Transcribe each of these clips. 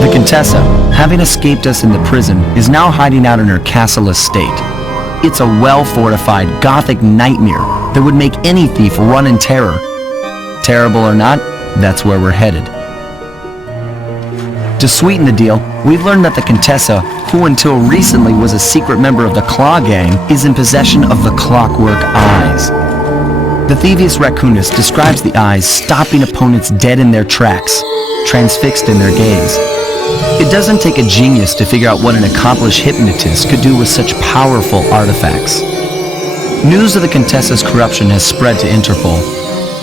The Contessa, having escaped us in the prison, is now hiding out in her castle estate. It's a well-fortified Gothic nightmare that would make any thief run in terror. Terrible or not, that's where we're headed. To sweeten the deal, we've learned that the Contessa, who until recently was a secret member of the Claw Gang, is in possession of the Clockwork Eyes. The Thievius Raccoonus describes the eyes stopping opponents dead in their tracks, transfixed in their gaze. It doesn't take a genius to figure out what an accomplished hypnotist could do with such powerful artifacts. News of the Contessa's corruption has spread to Interpol.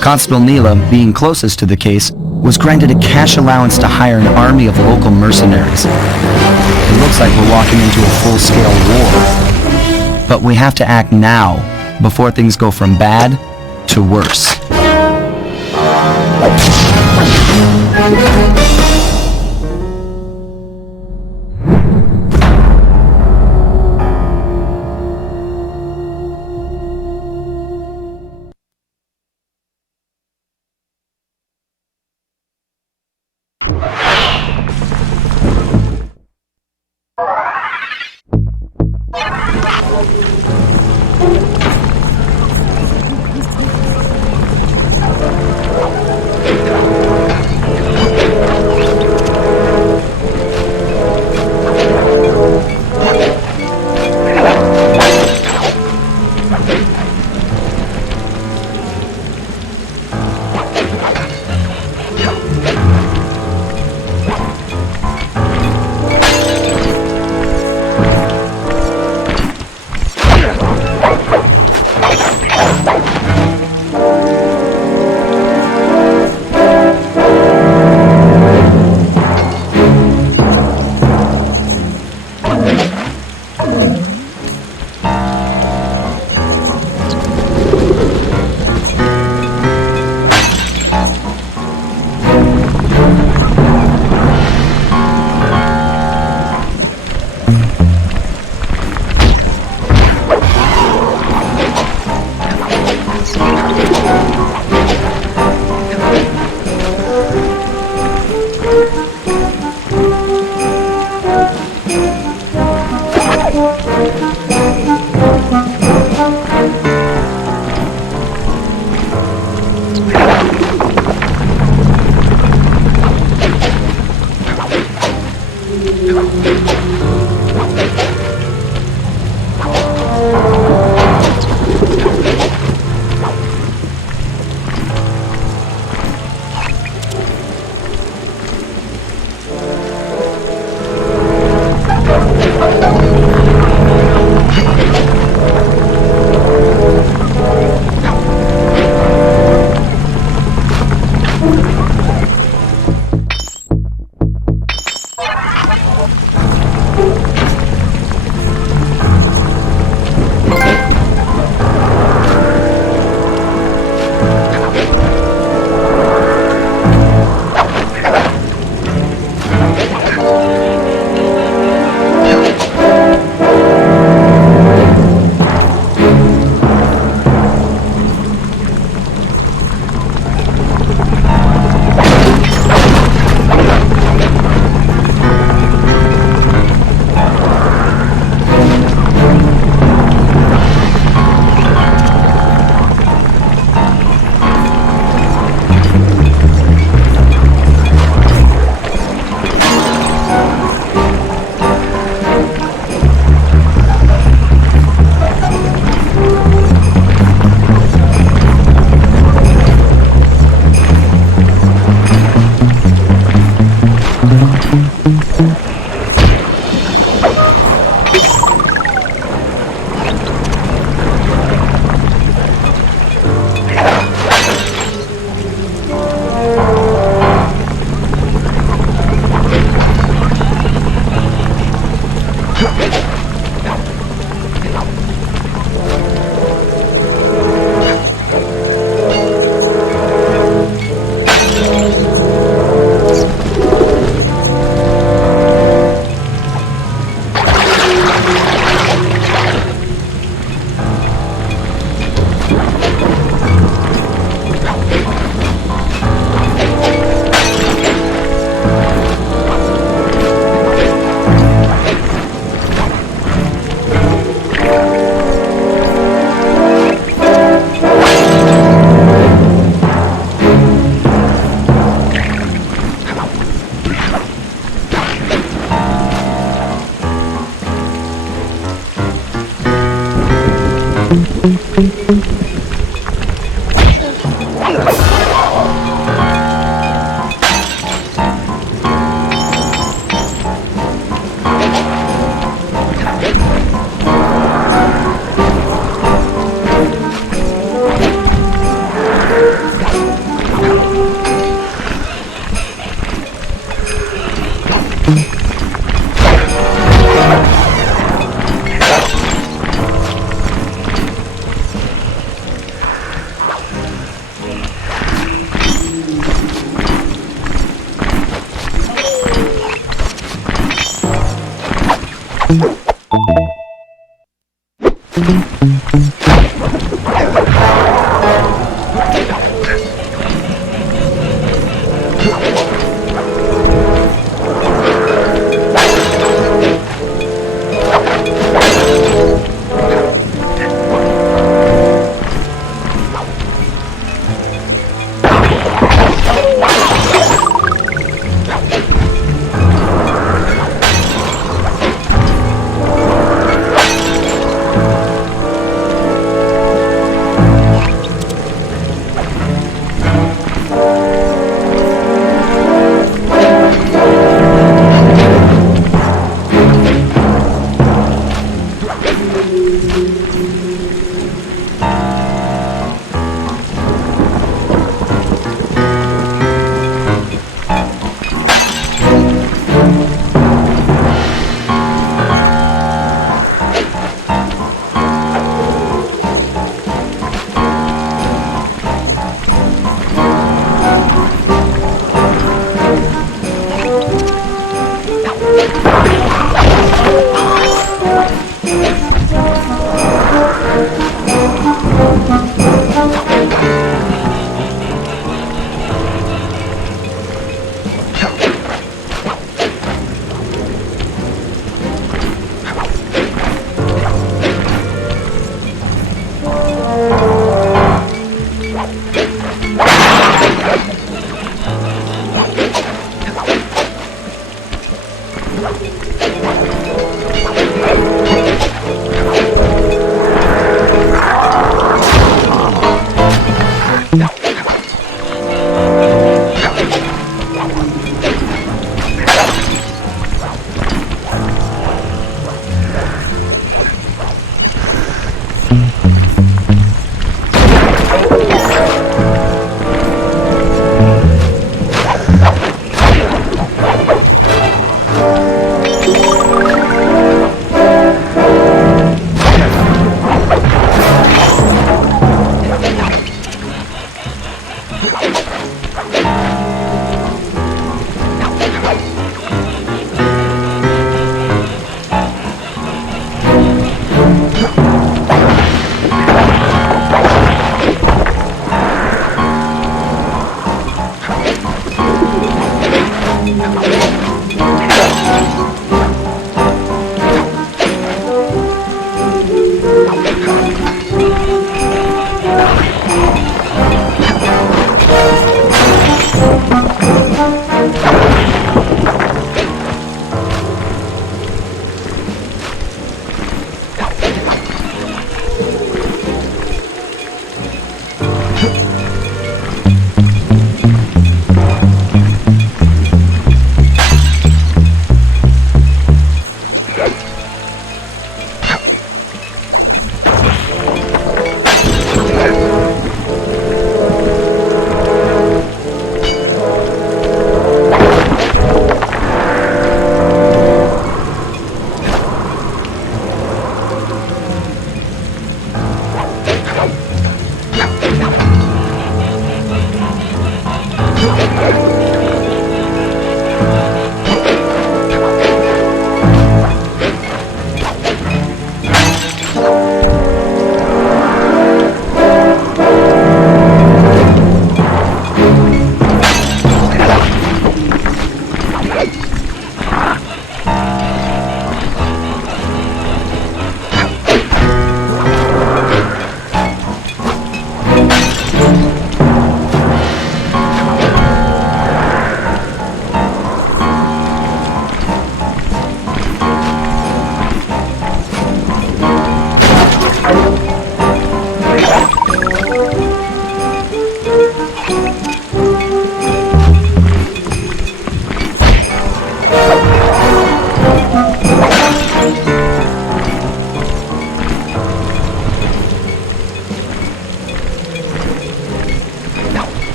Constable Neela, being closest to the case, was granted a cash allowance to hire an army of local mercenaries. It looks like we're walking into a full-scale war. But we have to act now, before things go from bad to worse.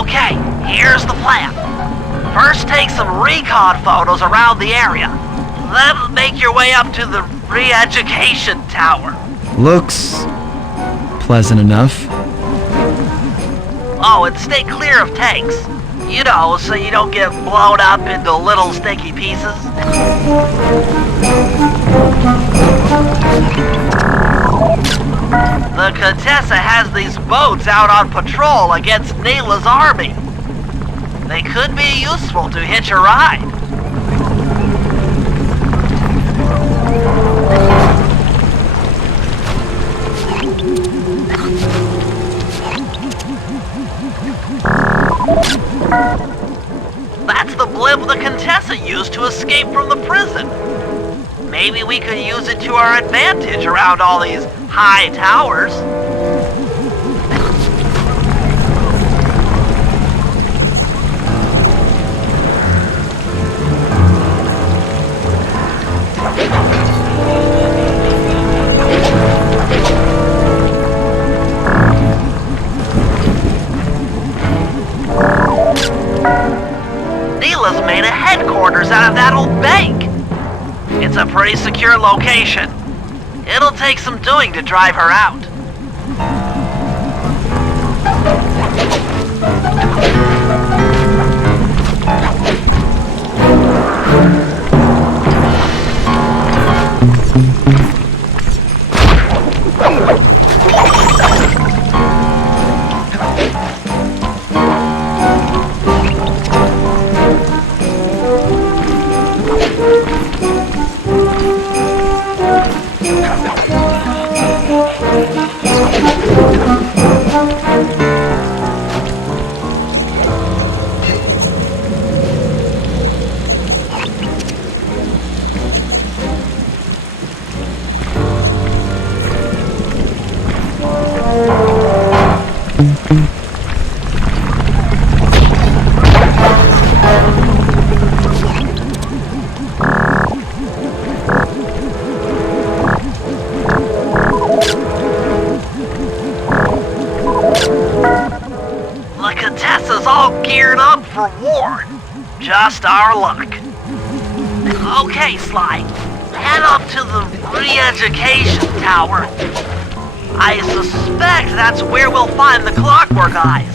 Okay, here's the plan. First take some recon photos around the area. Then make your way up to the re-education tower. Looks pleasant enough. Oh, and stay clear of tanks. You know, so you don't get blown up into little sticky pieces. The Contessa has these boats out on patrol against Nayla's army. They could be useful to hitch a ride. That's the blimp the Contessa used to escape from the prison. Maybe we could use it to our advantage around all these high towers. It's a pretty secure location. It'll take some doing to drive her out. The Contessa's all geared up for war. Just our luck. Okay, Sly. Head up to the re-education tower. I suspect that's where we'll find the Clockwork Eyes.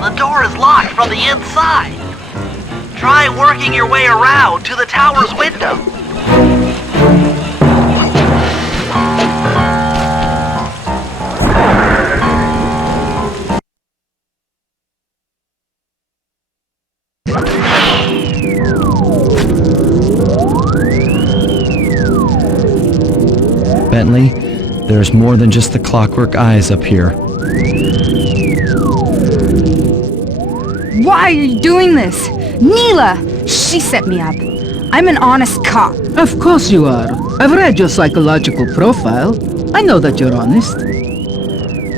The door is locked from the inside. Try working your way around to the tower's window. Bentley, there's more than just the Clockwork Eyes up here. Why are you doing this? Neela! She set me up. I'm an honest cop. Of course you are. I've read your psychological profile. I know that you're honest.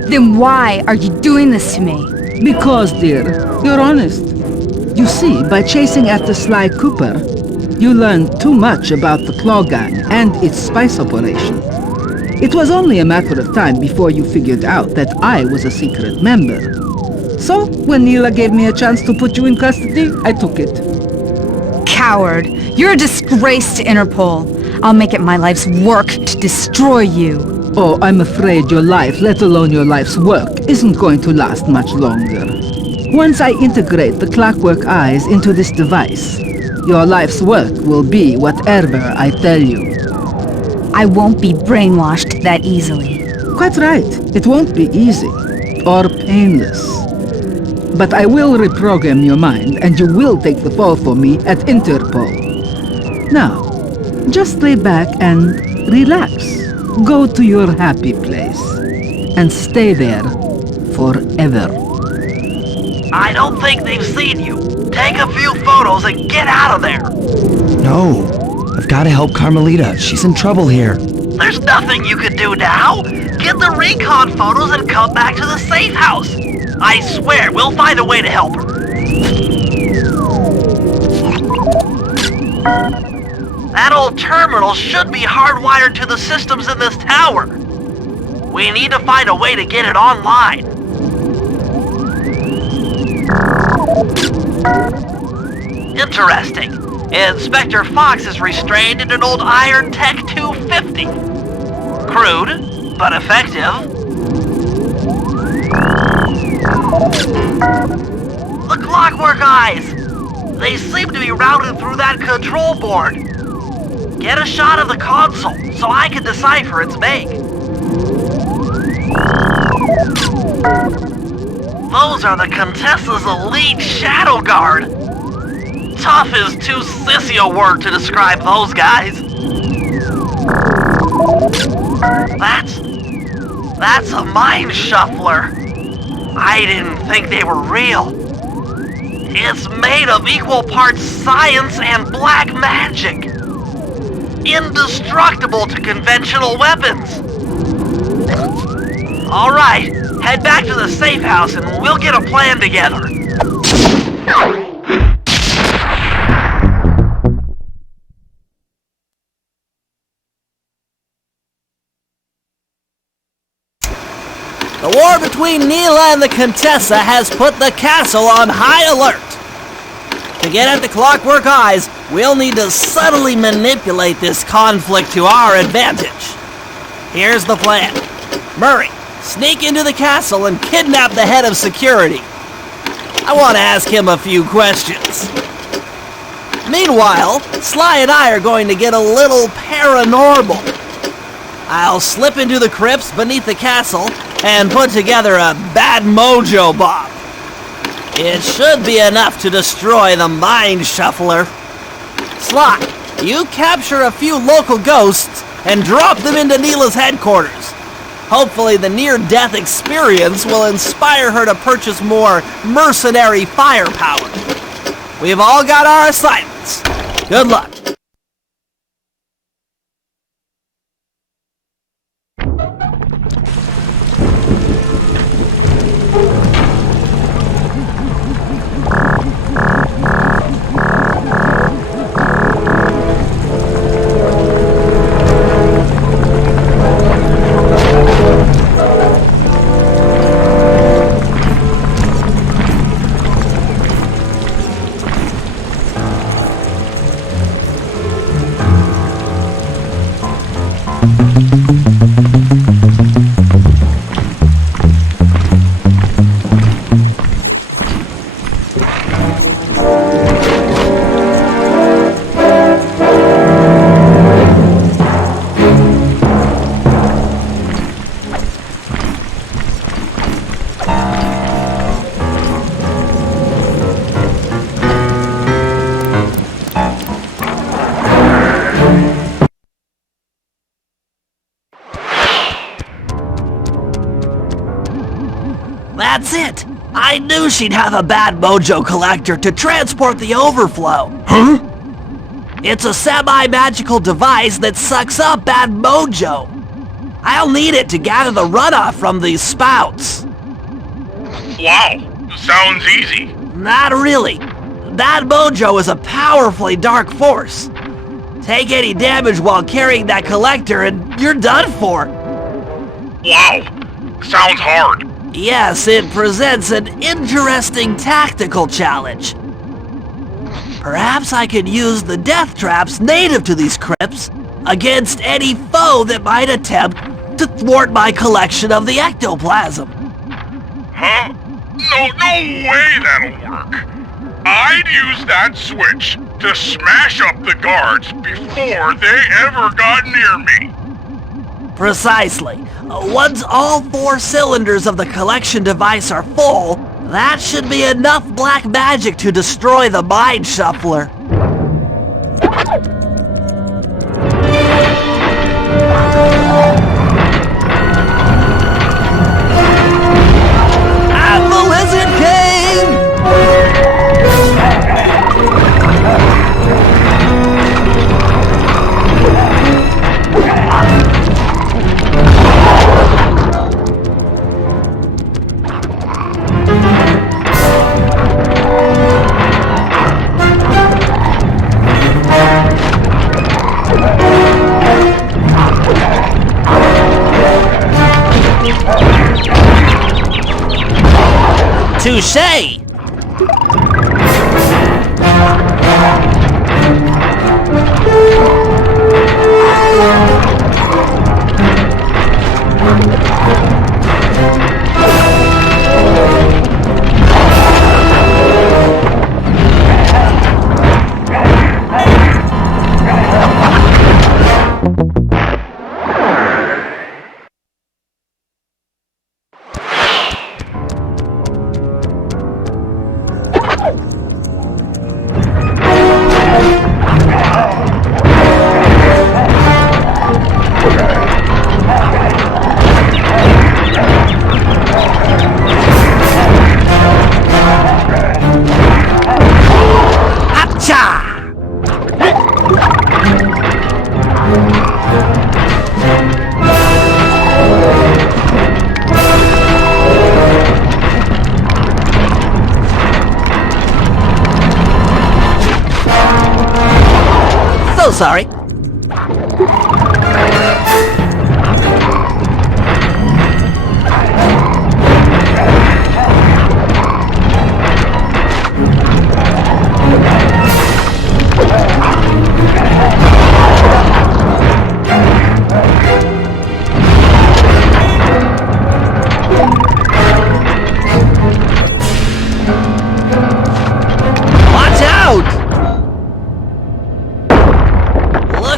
Then why are you doing this to me? Because, dear, you're honest. You see, by chasing after Sly Cooper, you learned too much about the Claw Gang and its spice operation. It was only a matter of time before you figured out that I was a secret member. So, when Neela gave me a chance to put you in custody, I took it. Coward! You're a disgrace to Interpol. I'll make it my life's work to destroy you. Oh, I'm afraid your life, let alone your life's work, isn't going to last much longer. Once I integrate the Clockwork Eyes into this device, your life's work will be whatever I tell you. I won't be brainwashed that easily. Quite right. It won't be easy. Or painless. But I will reprogram your mind, and you will take the fall for me at Interpol. Now, just lay back and relax. Go to your happy place. And stay there forever. I don't think they've seen you. Take a few photos and get out of there. No, I've got to help Carmelita. She's in trouble here. There's nothing you can do now. Get the recon photos and come back to the safe house. I swear, we'll find a way to help her. That old terminal should be hardwired to the systems in this tower. We need to find a way to get it online. Interesting. Inspector Fox is restrained in an old Iron Tech 250. Crude, but effective. The Clockwork Eyes! They seem to be routed through that control board. Get a shot of the console so I can decipher its make. Those are the Contessa's elite Shadow Guard. Tough is too sissy a word to describe those guys. That's a mind shuffler. I didn't think they were real. It's made of equal parts science and black magic. Indestructible to conventional weapons. All right, head back to the safe house and we'll get a plan together. The war between Neela and the Contessa has put the castle on high alert. To get at the Clockwork Eyes, we'll need to subtly manipulate this conflict to our advantage. Here's the plan. Murray, sneak into the castle and kidnap the head of security. I want to ask him a few questions. Meanwhile, Sly and I are going to get a little paranormal. I'll slip into the crypts beneath the castle and put together a bad mojo bomb. It should be enough to destroy the Mind Shuffler. Sly, you capture a few local ghosts and drop them into Neela's headquarters. Hopefully the near-death experience will inspire her to purchase more mercenary firepower. We've all got our assignments. Good luck. That's it! I knew she'd have a bad mojo collector to transport the overflow. Huh? It's a semi-magical device that sucks up bad mojo. I'll need it to gather the runoff from these spouts. Wow, sounds easy. Not really. Bad mojo is a powerfully dark force. Take any damage while carrying that collector and you're done for. Wow, sounds hard. Yes, it presents an interesting tactical challenge. Perhaps I could use the death traps native to these crypts against any foe that might attempt to thwart my collection of the ectoplasm. Huh? No way that'll work. I'd use that switch to smash up the guards before they ever got near me. Precisely. Once all 4 cylinders of the collection device are full, that should be enough black magic to destroy the Mind Shuffler. And the Lizard King! Touché! Sorry.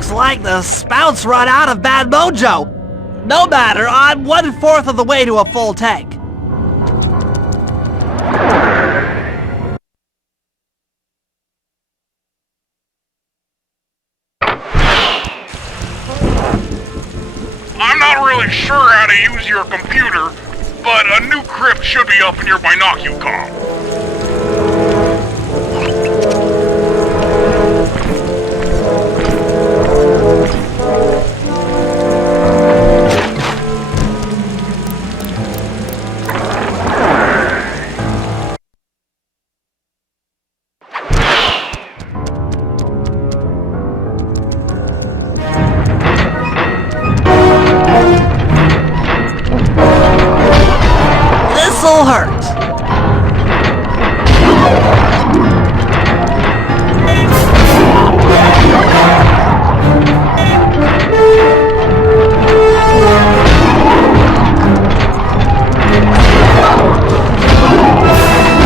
Looks like the spout's run out of bad mojo. No matter, I'm 1/4 of the way to a full tank. I'm not really sure how to use your computer, but a new crypt should be up in your binocular. This'll hurt.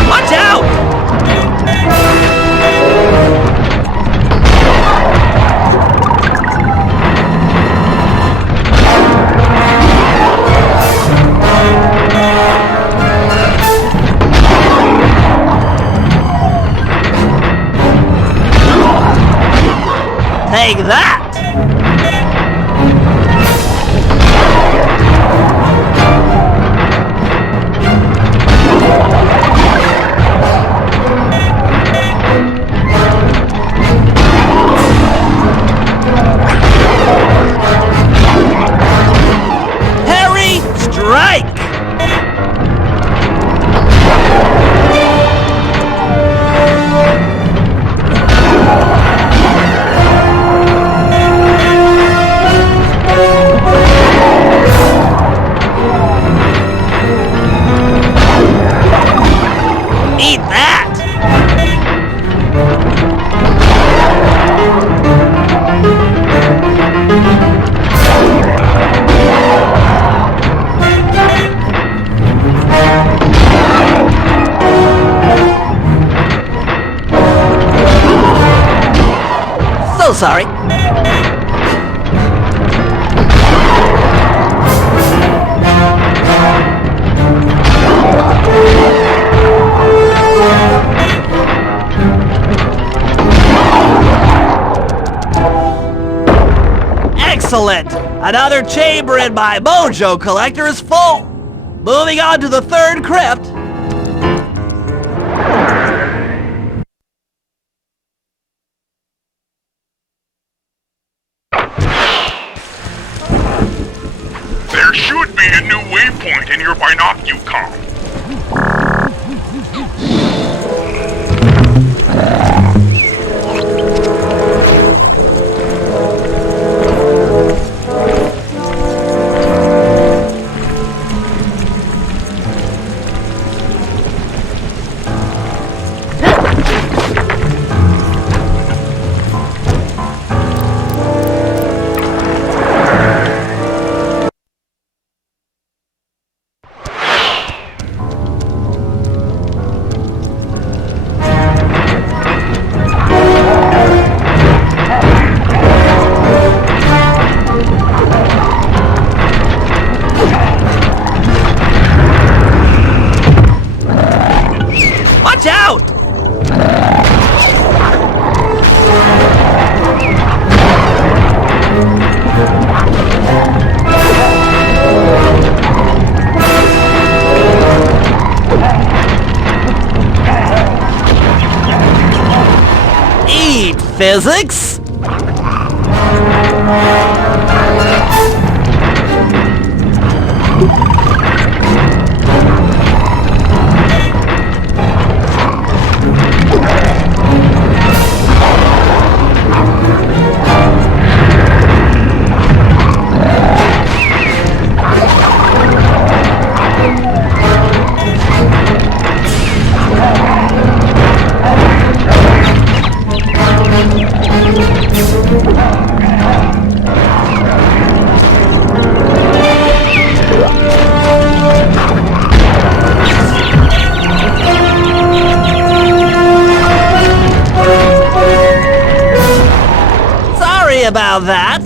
Watch out! Take that! Harry, strike! Eat that! So sorry. Excellent! Another chamber in my mojo collector is full! Moving on to the third crypt. There should be a new waypoint in your binocular. Watch out! Eat physics! about that.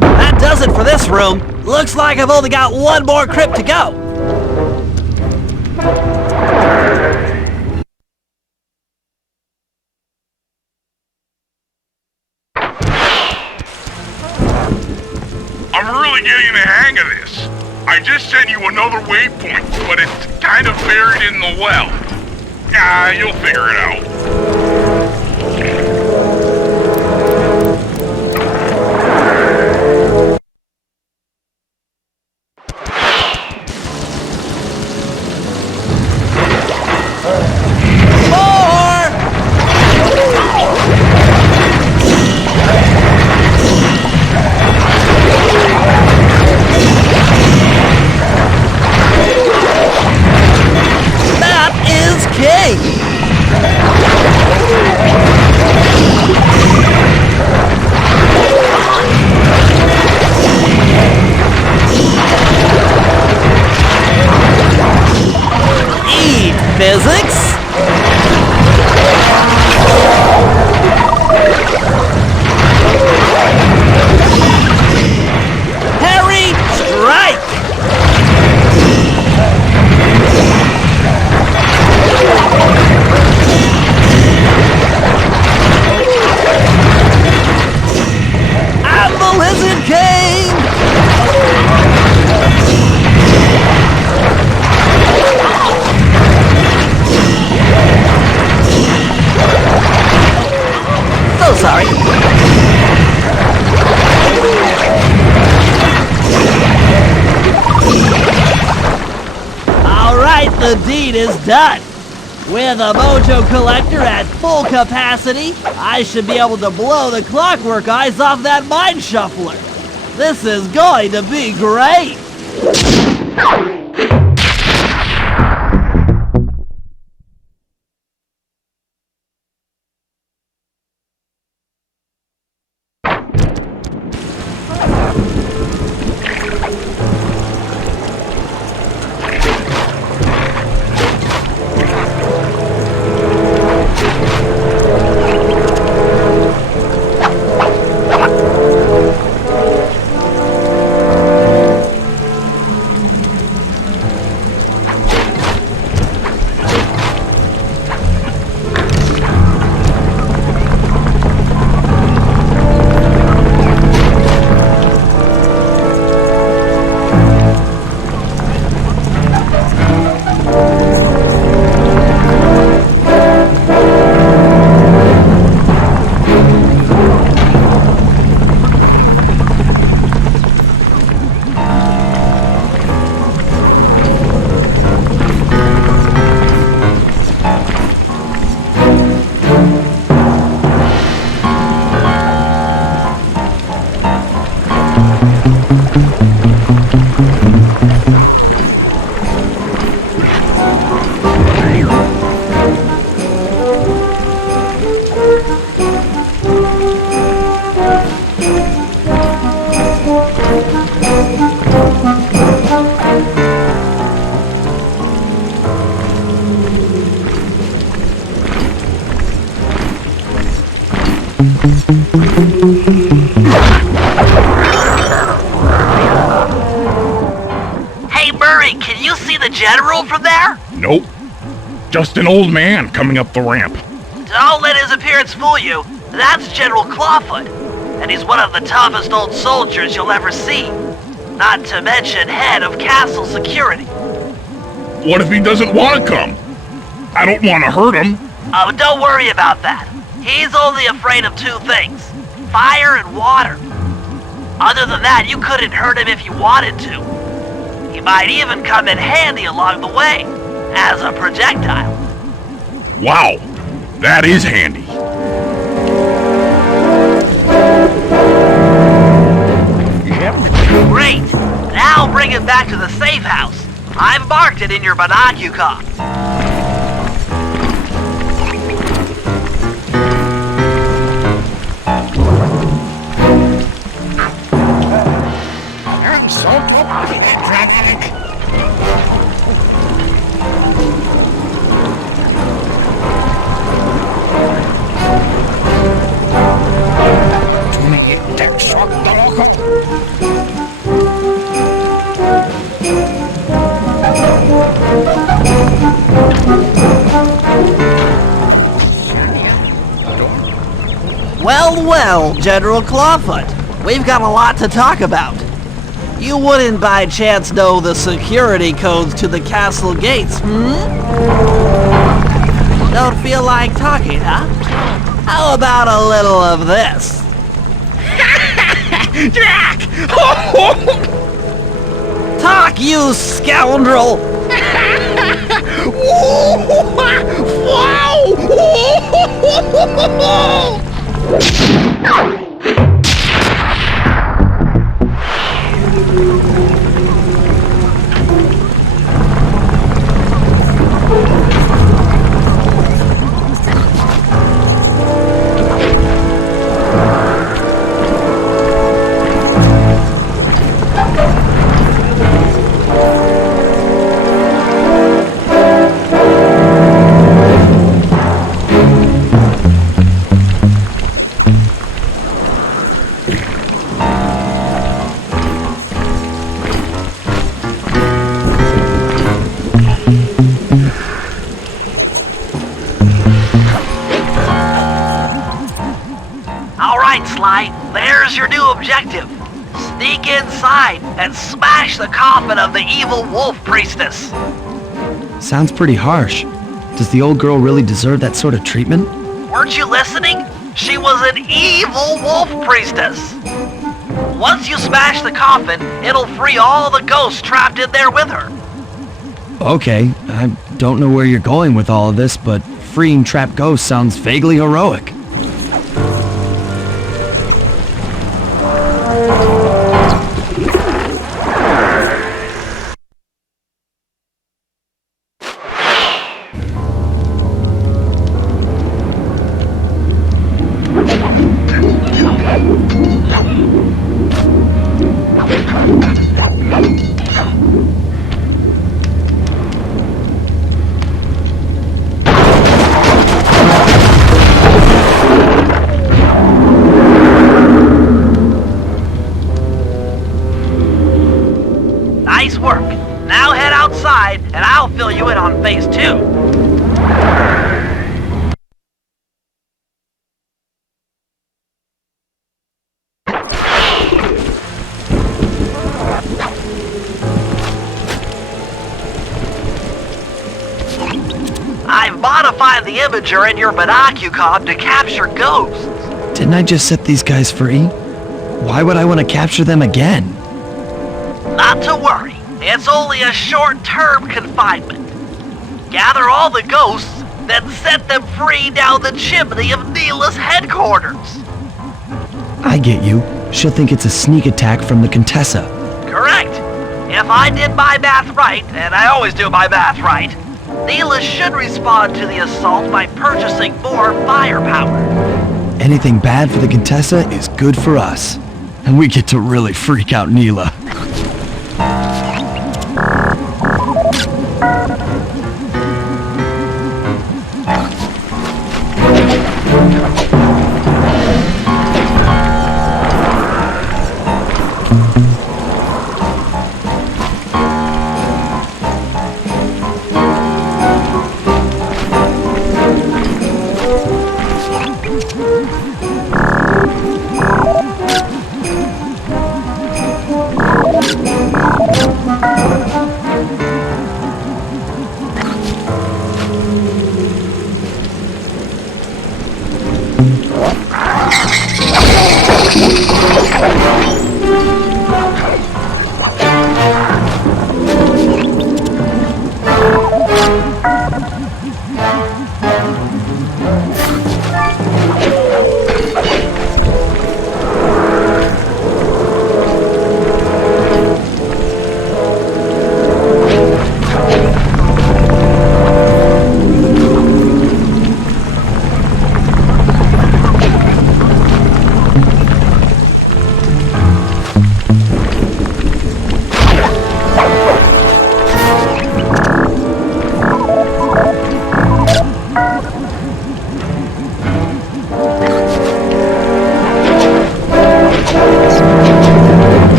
That does it for this room. Looks like I've only got one more crypt to go. I'm really getting the hang of this. I just sent you another waypoint, but it's kind of buried in the well. Ah, you'll figure it out. Physics? Harry, strike! I'm the Lizard King! So sorry. Alright, the deed is done. With a mojo collector at full capacity, I should be able to blow the clockwork eyes off that mine shuffler. This is going to be great. Hey Murray, can you see the general from there? Nope. Just an old man coming up the ramp. Don't let his appearance fool you. That's General Clawfoot, and he's one of the toughest old soldiers you'll ever see. Not to mention head of castle security. What if he doesn't want to come? I don't want to hurt him. Oh, don't worry about that. He's only afraid of two things, fire and water. Other than that, you couldn't hurt him if you wanted to. He might even come in handy along the way, as a projectile. Wow. That is handy. Great! Now bring it back to the safe house. I've marked it in your binocular. Well, General Clawfoot, we've got a lot to talk about. You wouldn't by chance know the security codes to the castle gates, Don't feel like talking, huh? How about a little of this? Jack! Talk, you scoundrel! Wow! There's your new objective. Sneak inside and smash the coffin of the evil wolf priestess. Sounds pretty harsh. Does the old girl really deserve that sort of treatment? Weren't you listening? She was an evil wolf priestess. Once you smash the coffin, it'll free all the ghosts trapped in there with her. Okay, I don't know where you're going with all of this, but freeing trapped ghosts sounds vaguely heroic. Nice work. Now head outside and I'll fill you in on phase 2. I've modified the imager in your binocular to capture ghosts. Didn't I just set these guys free? Why would I want to capture them again? Not to worry, it's only a short-term confinement. Gather all the ghosts, then set them free down the chimney of Neela's headquarters. I get you. She'll think it's a sneak attack from the Contessa. Correct. If I did my math right, and I always do my math right, Neela should respond to the assault by purchasing more firepower. Anything bad for the Contessa is good for us. And we get to really freak out Neela.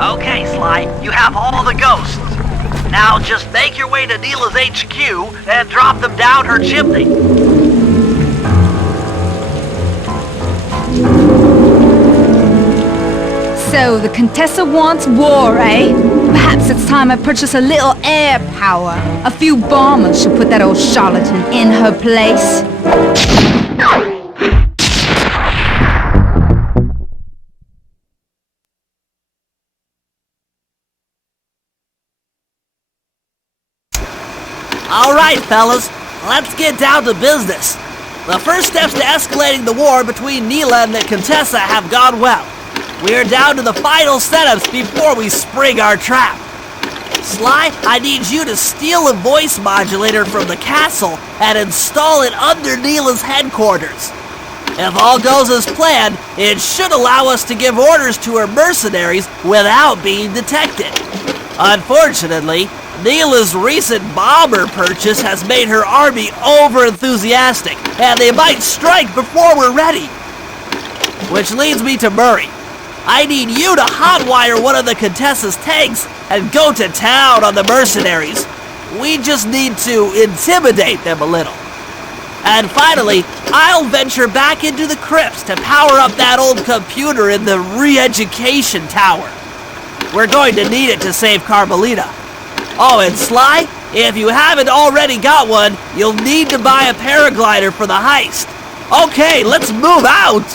Okay, Sly, you have all the ghosts. Now just make your way to Neela's HQ and drop them down her chimney. So the Contessa wants war, eh? Perhaps it's time I purchase a little air power. A few bombers should put that old charlatan in her place. All right, fellas, let's get down to business. The first steps to escalating the war between Neela and the Contessa have gone well. We're down to the final setups before we spring our trap. Sly, I need you to steal a voice modulator from the castle and install it under Neela's headquarters. If all goes as planned, it should allow us to give orders to her mercenaries without being detected. Unfortunately, Neela's recent bomber purchase has made her army over-enthusiastic, and they might strike before we're ready. Which leads me to Murray. I need you to hotwire one of the Contessa's tanks and go to town on the mercenaries. We just need to intimidate them a little. And finally, I'll venture back into the crypts to power up that old computer in the re-education tower. We're going to need it to save Carmelita. Oh, and Sly, if you haven't already got one, you'll need to buy a paraglider for the heist. Okay, let's move out!